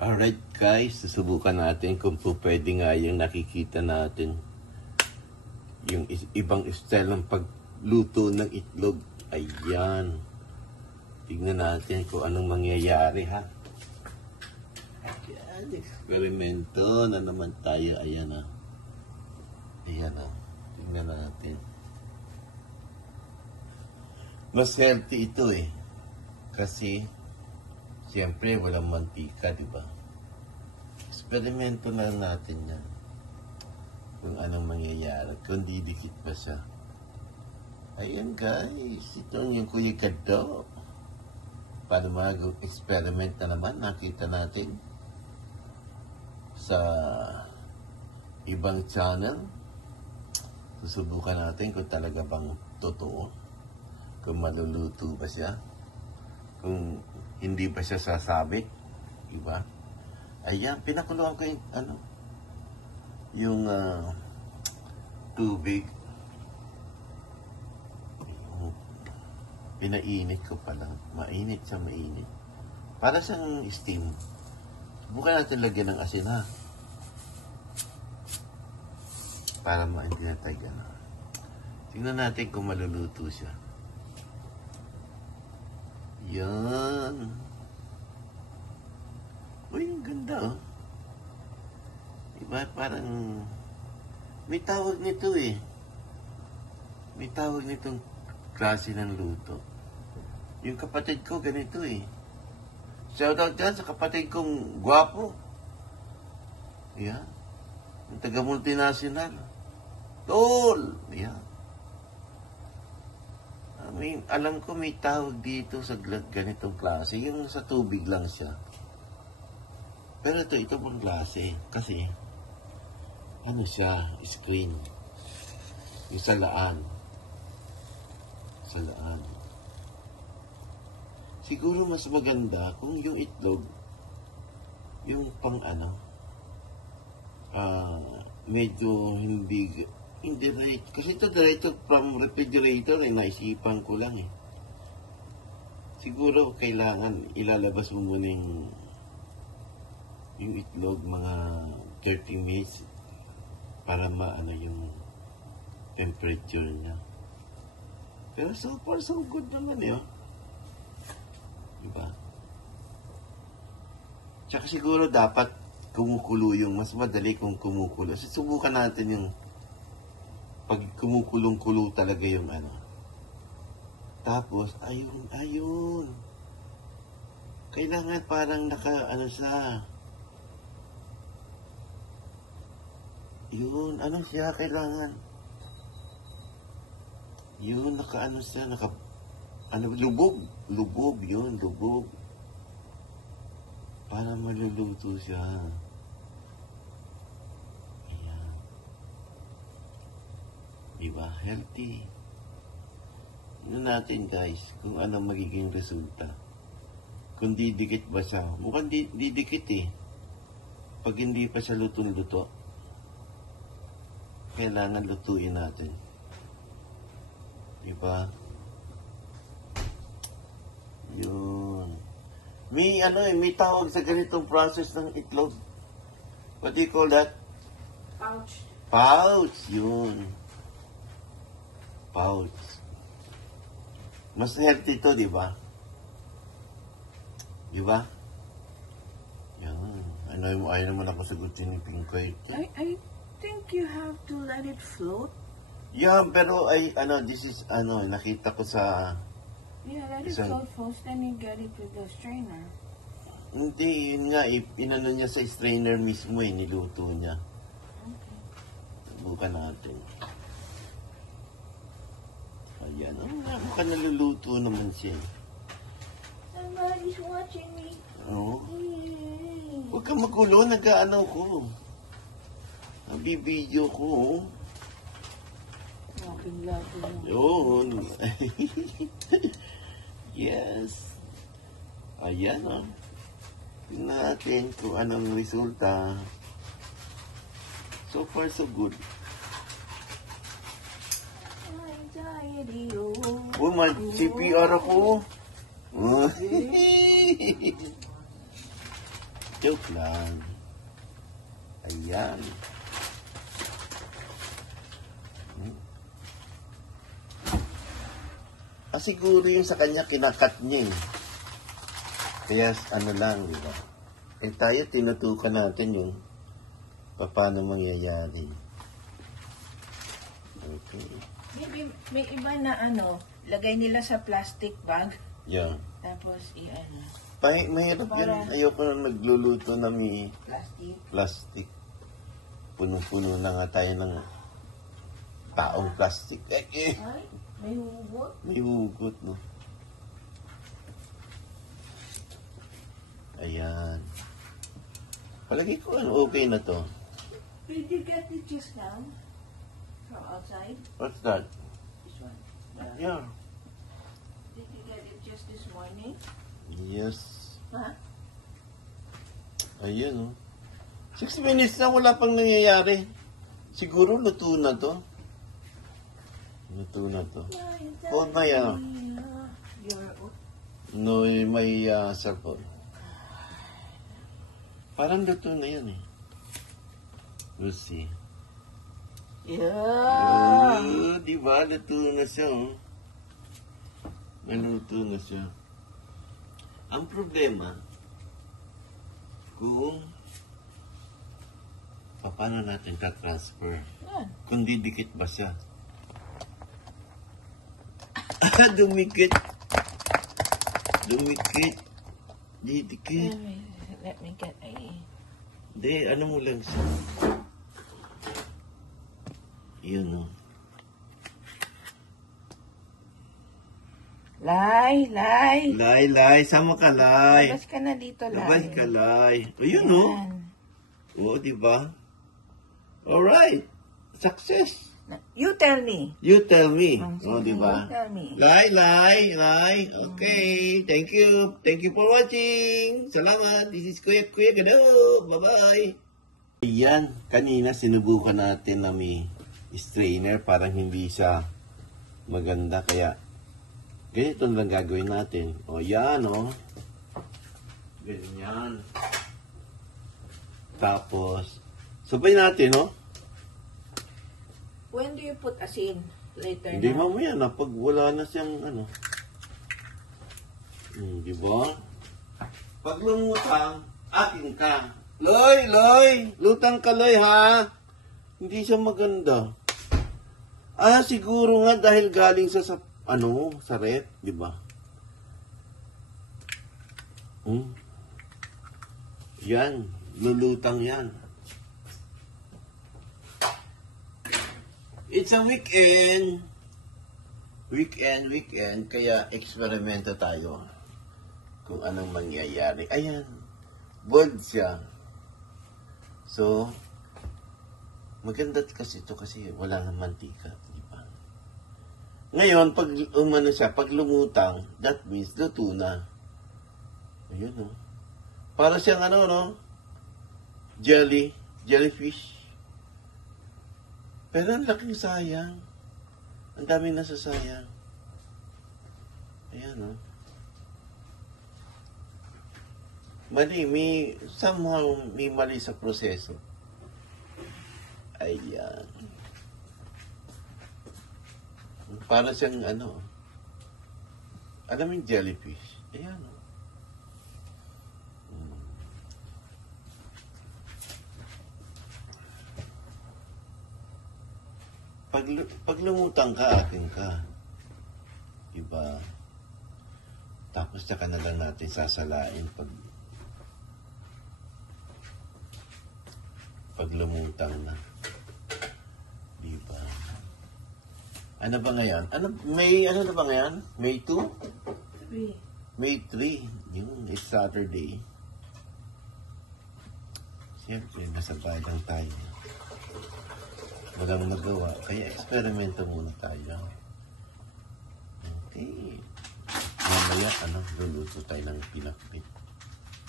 Alright guys, susubukan natin kung po pwede nga yung nakikita natin. Yung ibang style ng pagluto ng itlog. Ayan. Tignan natin kung anong mangyayari ha. Ayan, eksperimento na naman tayo. Ayan ha. Ayan ha. Tignan natin. Mas healthy ito eh. Kasi siyempre, walang mantika, di ba? Eksperimento na natin yan. Kung anong mangyayari. Kung didikit pa siya. Ayan guys. Ito yung Kuya Kado. Para mag-experiment na naman. Nakita natin sa ibang channel. Susubukan natin kung talaga bang totoo. Kung maluluto ba siya. Kung hindi pa siya sasabit, diba? Ayan, pinakuluan ko yung tubig. Pinainit ko pa lang. Mainit siya, mainit. Para siyang steam. Subukan natin lagyan ng asin, ha? Para hindi na tayo gano'n. Tingnan natin kung maluluto siya. Yan. Uy, ang ganda, oh. Diba, parang may tawag nito, eh. May tawag nitong klase ng luto. Yung kapatid ko, ganito, eh. Shoutout dyan sa kapatid kong gwapo. Yan. Yung taga-multinational. Tol! Yan. Alam ko may tawag dito sa ganitong klase. Yung sa tubig lang siya. Pero ito pong klase. Kasi, ano siya? Screen. Yung salaan. Salaan. Siguro mas maganda kung yung itlog, yung medyo hindi right. Kasi ito diretso from refrigerator, naisipan ko lang eh. Siguro kailangan ilalabas mo muna yung itlog mga 30 minutes para maano yung temperature niya. Pero so far so good naman eh. Diba? Tsaka siguro dapat kumukulo yung mas madali kung kumukulo. Subukan natin yung pag kumukulong-kulo talaga yung Tapos, ayun. Kailangan parang siya. Yun, siya, kailangan. Yun, siya, lubog. Lubog, yun, lubog. Para maluluto siya. Diba? Healthy. Tignan natin guys kung ano magiging resulta. Kung didikit ba siya. Mukhang didikit eh. Pag hindi pa siya luto-luto, kailangan lutuin natin. Diba? Yun. May tawag sa ganitong process ng itlog. What do you call that? Pouch. Pouch. Yun. Pouch. Mas healthy ito, di ba? Di ba? Yan. Ayaw naman ako sagutin ni Pinkoy. I think you have to let it float. Yeah, pero this is, nakita ko sa... Yeah, let it float first, then you get it with the strainer. Hindi, yun nga, inano niya sa strainer mismo niluto niya. Okay. Subukan natin. Ayan, mukhang naluluto naman siya. Somebody's watching me. Oo. Huwag kang magulo, ko. Nabibideo ko. Walking vlog. Yun. Yes. Ayan, tingnan natin kung anong resulta. So far, so good. Oh, mag-CPR ako. Joke lang. Ayan. Siguro yung sa kanya, kinakat niya eh. Kaya ano lang, di ba? Eh tayo, tinutukan natin yung paano mangyayari. Okay. Maybe may iba na lagay nila sa plastic bag. Yeah. Tapos Mahirap yun. Ayoko na nagluluto na may plastic. plastic. Puno-puno na nga tayo ng taong plastic. Ay, may hugot. May hugot, no? Ayan. Palagi ko okay na to. Did you get the juice now? From outside? What's that? This one. Yeah. Did you get it just this morning? Yes. Huh? Ayun, oh. 6 minutes na wala pang nangyayari. Siguro luto na to. Luto na to. Hold my, no, may cellphone. Parang luto na yan eh. We'll see. Yeah. Diba? Luto na siya, oh. Naluto na siya. Ang problema, kung paano natin ka-transfer? Yan. Kung didikit ba siya? Dumikit. Dumikit. Didikit. Let me get a... Hindi, ano mo lang siya. Yun, oh. Lai. Lai. Sama ka, Lai. Labas ka na dito, Lai. Labas ka, Lai. O, yun, oh. Oo, diba? Alright. Success. You tell me. You tell me. So, Diba? You tell me. Lai. Okay. Thank you. Thank you for watching. Salamat. This is Kuya Gado. Bye-bye. Ayan. Kanina sinubukan natin na may strainer. Parang hindi siya maganda. Kaya ganito lang gagawin natin. O, yan, o. Ganyan. Tapos, sabay natin, o. When do you put asin? Later Hindi na? mamaya na pag wala na siyang di ba? Pag lumutang, akin ka. Loy, lutang ka, Loy, ha? Hindi siya maganda. Siguro nga dahil galing sa sa rep, di ba? Yan, lulutang yan. It's a weekend. Weekend. Kaya eksperimento tayo. Kung anong mangyayari. Ayan. Bold siya. So, maganda kasi ito kasi wala ng mantika. Diba? Ngayon, pag lumutang, that means luto na. Ayun, no? Para siyang no? Jellyfish. Pero ang laking sayang. Ang daming nasasayang. Ayan, no? Somehow may mali sa proseso. Ayan. Para siyang alam mo yung jellyfish. Ayan, no? Pag lumutang ka, akin ka. Diba? Tapos saka na lang natin sasalain pag lumutang na. Diba? Ano ba ngayon? May na ba ngayon? May 2? 3. May 3. Yun, it's Saturday. Siyempre, nasa bagang tayo. Walang magawa. Kaya eksperimento muna tayo. Okay. Mamaya, luluto tayo ng pinakpit.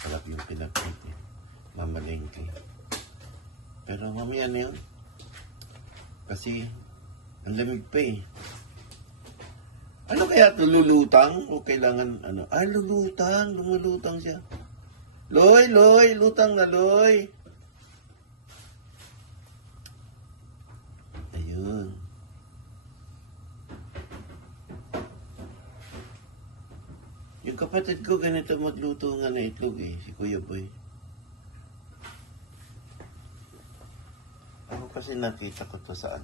Sarap yung pinakpit eh. Mamalengke. Pero mamaya na yun. Kasi, ang lamig pa eh. Ano kaya ito? Lulutang? O kailangan, lumulutang siya. Loy, Loy, lutang na, Loy. Ayun. Yung kapatid ko, ganito magluto nga na itlog eh, si Kuya Boy. Ako kasi nakita ko to sa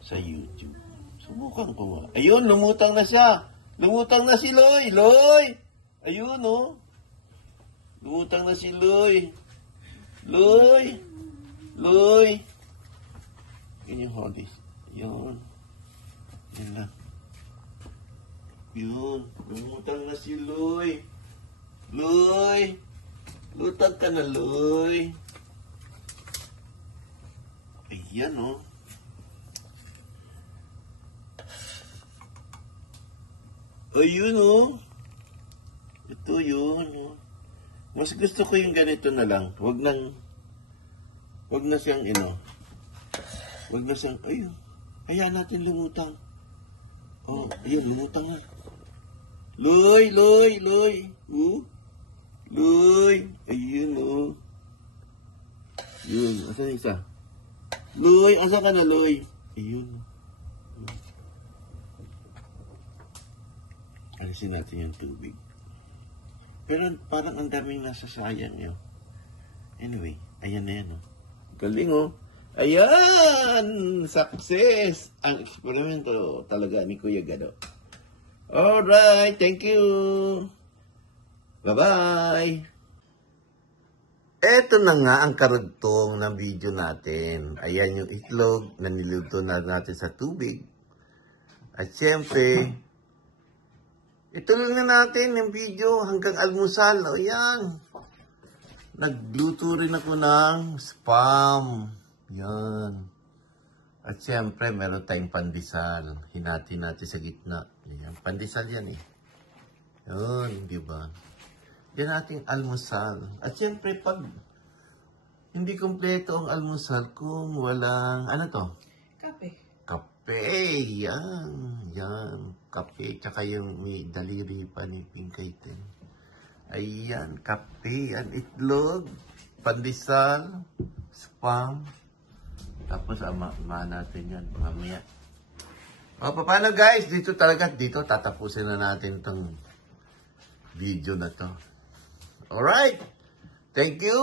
sa YouTube. Subukan ko nga. Ayun, lumutang na siya. Lumutang na si Loy. Loy! Ayun, oh. Lumutang na si Loy. Loy! Loy! Yun yung hodis. Yun. Yan lang. Yun. Lumutang na si Loy. Loy! Lutang ka na, Loy. Ayan, oh. Ayun, oh. Ito yun, oh. Mas gusto ko yung ganito na lang. Wag na siyang, wag na siyang, ayun. Hayaan natin lumutang. Oh, ayun, lumutang na. Loy, Loy, Loy. Loy. Ayun, oh. Yun, asan yung isa? Loy, asa ka na, Loy? Ayun. Alisin natin yung tubig. Pero parang ang daming nasasayang yun. Anyway, ayan na yan, oh. Galing, oh. Ayan! Success! Ang eksperimento talaga ni Kuya Gado. Alright, thank you! Bye-bye! Eto na nga ang karugtong ng video natin. Ayan yung itlog na niluto na natin sa tubig. At syempre, ituloy na natin yung video hanggang almusal. O yan. Nagluto rin ako ng spam. Yan. At syempre, meron tayong pandesal. Hinati natin sa gitna. Yan. Pandesal yan eh. Yun, di ba? Yan ating almusal. At syempre, pag hindi kompleto ang almusal kung walang, ano to? Kape. Kape. Yan. Yan. Kape. Tsaka yung may daliri pa ni Pinkayten. Ayan. Kape. Yan. Itlog. Pandesal. Spam. Tapos, ama natin yan. Mamaya. O, paano guys? Dito tatapusin na natin tong video na to. Alright. Thank you.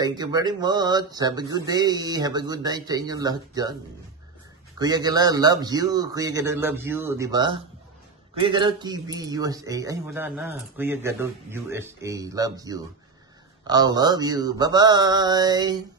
Thank you very much. Have a good day. Have a good night sa inyong lahat dyan. Kuya Galaw loves you. Kuya Galaw loves you. Di ba? Kuya Galaw TV USA. Ay, wala na. Kuya Galaw USA loves you. I love you. Bye-bye.